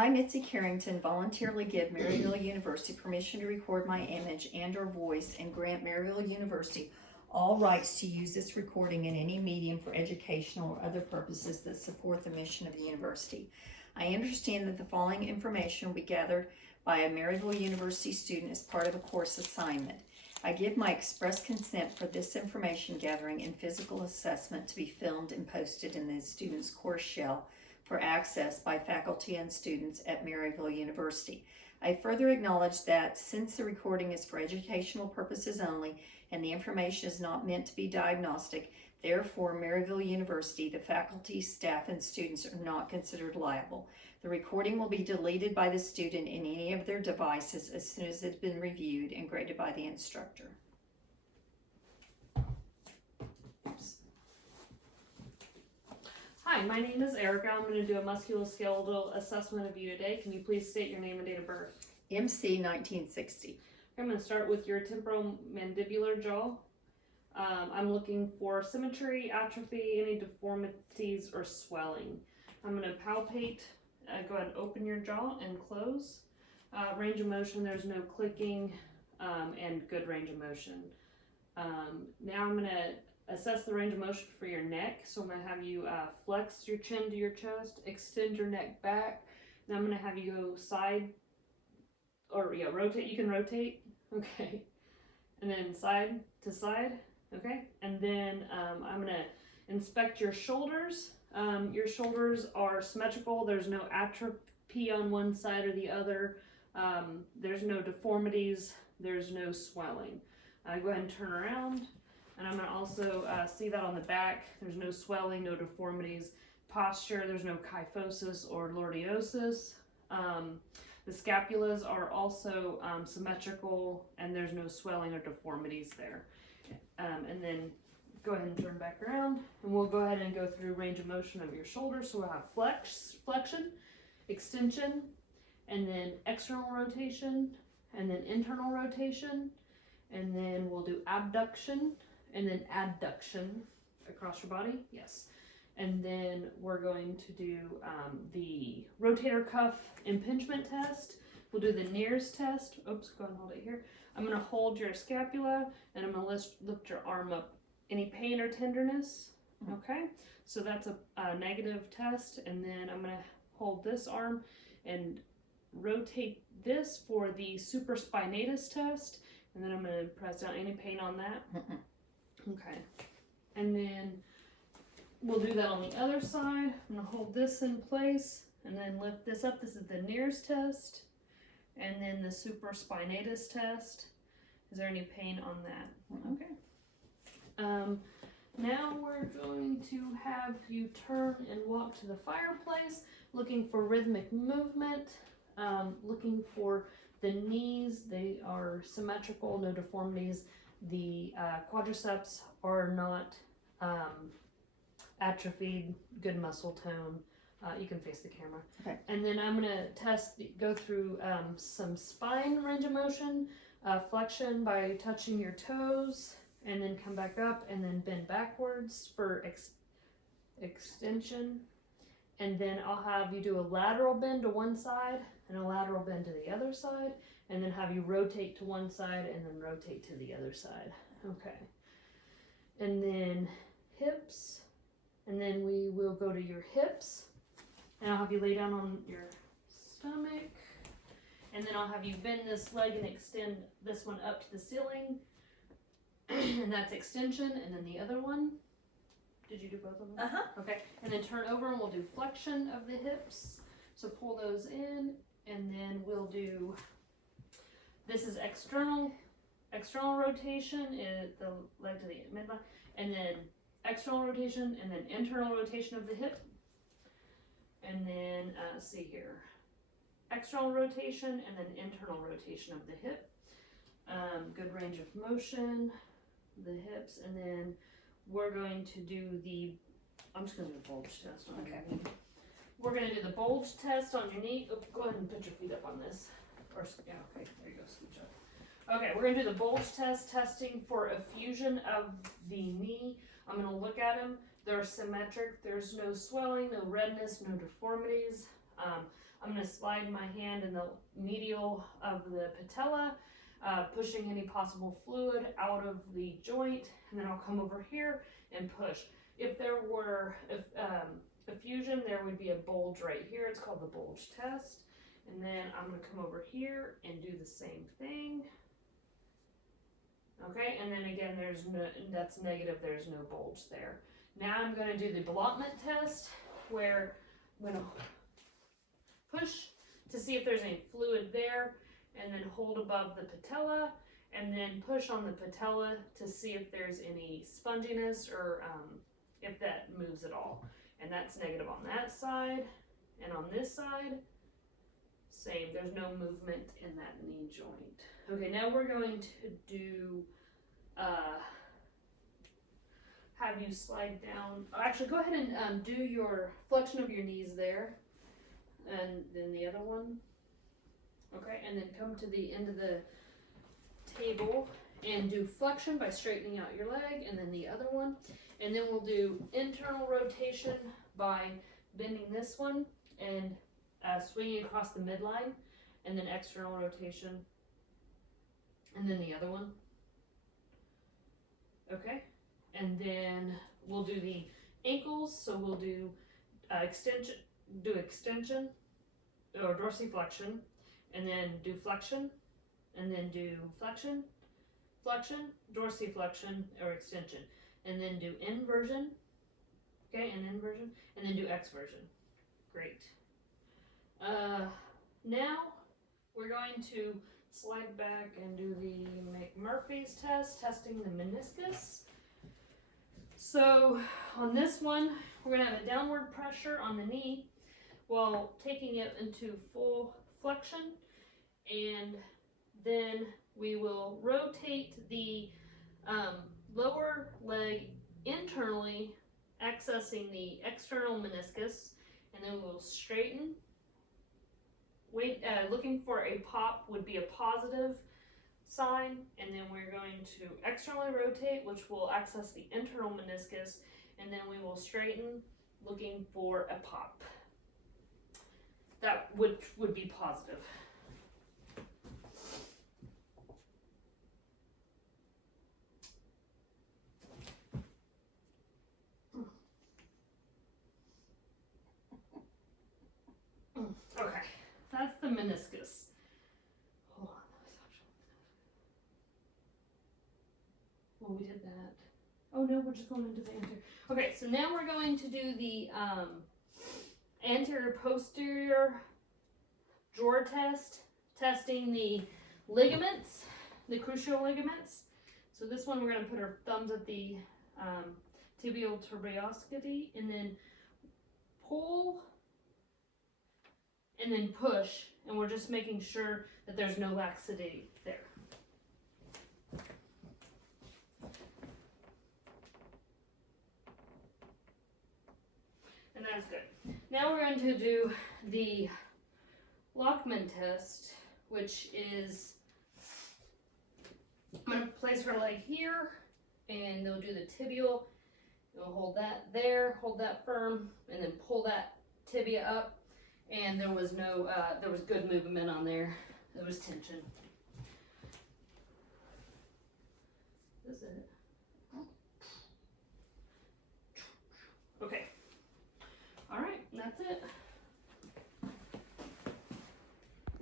I, Mitzi Carrington, voluntarily give Maryville University permission to record my image and or voice and grant Maryville University all rights to use this recording in any medium for educational or other purposes that support the mission of the university. I understand that the following information will be gathered by a Maryville University student as part of a course assignment. I give my express consent for this information gathering and physical assessment to be filmed and posted in the student's course shell for access by faculty and students at Maryville University. I further acknowledge that since the recording is for educational purposes only and the information is not meant to be diagnostic, therefore Maryville University, the faculty, staff, and students are not considered liable. The recording will be deleted by the student in any of their devices as soon as it's been reviewed and graded by the instructor. Oops. Hi, my name is Erica. I'm going to do a musculoskeletal assessment of you today. Can you please state your name and date of birth? MC 1960. I'm going to start with your temporomandibular jaw. I'm looking for symmetry, atrophy, any deformities, or swelling. I'm going to palpate. Go ahead and open your jaw and close. Range of motion, there's no clicking, and good range of motion. Now I'm going to assess the range of motion for your neck. So I'm going to have you flex your chin to your chest, extend your neck back. Then I'm going to have you go side, or yeah, rotate. You can rotate, okay. And then side to side, okay. And then I'm going to inspect your shoulders. Your shoulders are symmetrical. There's no atrophy on one side or the other. There's no deformities. There's no swelling. Go ahead and turn around. And I'm going to also see that on the back. There's no swelling, no deformities. Posture, there's no kyphosis or lordiosis. The scapulas are also symmetrical, and there's no swelling or deformities there. And then go ahead and turn back around, and we'll go ahead and go through range of motion of your shoulders. So we'll have flexion, extension, and then external rotation, and then internal rotation, and then we'll do abduction, and then adduction across your body, yes. And then we're going to do the rotator cuff impingement test. We'll do the NEARS test. Oops, go ahead and hold it here. I'm going to hold your scapula, and I'm going to lift your arm up. Any pain or tenderness? Okay, so that's a negative test. And then I'm going to hold this arm and rotate this for the supraspinatus test. And then I'm going to press down. Any pain on that? Okay, and then we'll do that on the other side. I'm going to hold this in place and then lift this up. This is the NEARS test. And then the supraspinatus test. Is there any pain on that? Okay. Now we're going to have you turn and walk to the fireplace, looking for rhythmic movement, looking for the knees. They are symmetrical, no deformities. The quadriceps are not atrophied, good muscle tone. You can face the camera. Okay. And then I'm going to go through some spine range of motion, flexion by touching your toes, and then come back up and then bend backwards for extension. And then I'll have you do a lateral bend to one side and a lateral bend to the other side, and then have you rotate to one side and then rotate to the other side. Okay. And then hips, and then we will go to your hips, and I'll have you lay down on your stomach, and then I'll have you bend this leg and extend this one up to the ceiling. And that's extension, and then the other one. Did you do both of them? Uh-huh. Okay, and then turn over and we'll do flexion of the hips. So pull those in, and then we'll do, this is external rotation, the leg to the midline, and then external rotation, and then internal rotation of the hip. And then, let's see here, external rotation, and then internal rotation of the hip. Good range of motion. The hips, and then we're going to do I'm just going to do the bulge test on your knee. We're going to do the bulge test on your knee. Oh, go ahead and put your feet up on this. Or, yeah, okay, there you go, switch up. Okay, we're going to do the bulge test, testing for effusion of the knee. I'm going to look at them. They're symmetric. There's no swelling, no redness, no deformities. I'm going to slide my hand in the medial of the patella, pushing any possible fluid out of the joint, and then I'll come over here and push. If there were effusion, there would be a bulge right here. It's called the bulge test. And then I'm going to come over here and do the same thing. Okay, and then again, there's no, that's negative, there's no bulge there. Now I'm going to do the blockment test, where I'm going to push to see if there's any fluid there, and then hold above the patella, and then push on the patella to see if there's any sponginess or if that moves at all. And that's negative on that side, and on this side, same, there's no movement in that knee joint. Okay, now we're going to do, have you slide down, actually go ahead and do your flexion of your knees there, and then the other one. Okay, and then come to the end of the table and do flexion by straightening out your leg, and then the other one. And then we'll do internal rotation by bending this one and swinging across the midline, and then external rotation, and then the other one. Okay, and then we'll do the ankles, so we'll do extension or dorsiflexion, and then do flexion, and then do flexion, dorsiflexion or extension, and then do inversion, okay, and inversion, and then do exversion. Great. Now we're going to slide back and do the McMurphy's test, testing the meniscus. So on this one, we're going to have a downward pressure on the knee while taking it into full flexion, and then we will rotate the lower leg internally, accessing the external meniscus, and then we will straighten. Looking for a pop would be a positive sign, and then we're going to externally rotate, which will access the internal meniscus, and then we will straighten, looking for a pop. That would be positive. Okay, that's the meniscus. Hold on, well, we did that. Oh no, we're just going into the anterior. Okay, so now we're going to do the anterior posterior drawer test, testing the ligaments, the cruciate ligaments. So this one we're going to put our thumbs at the tibial tuberosity, and then pull and then push, and we're just making sure that there's no laxity there. And that's good. Now we're going to do the Lockman test, which is, I'm going to place her leg here, and they'll do the tibial. We'll hold that there, hold that firm, and then pull that tibia up. And there was no, there was good movement on there. There was tension. This is it.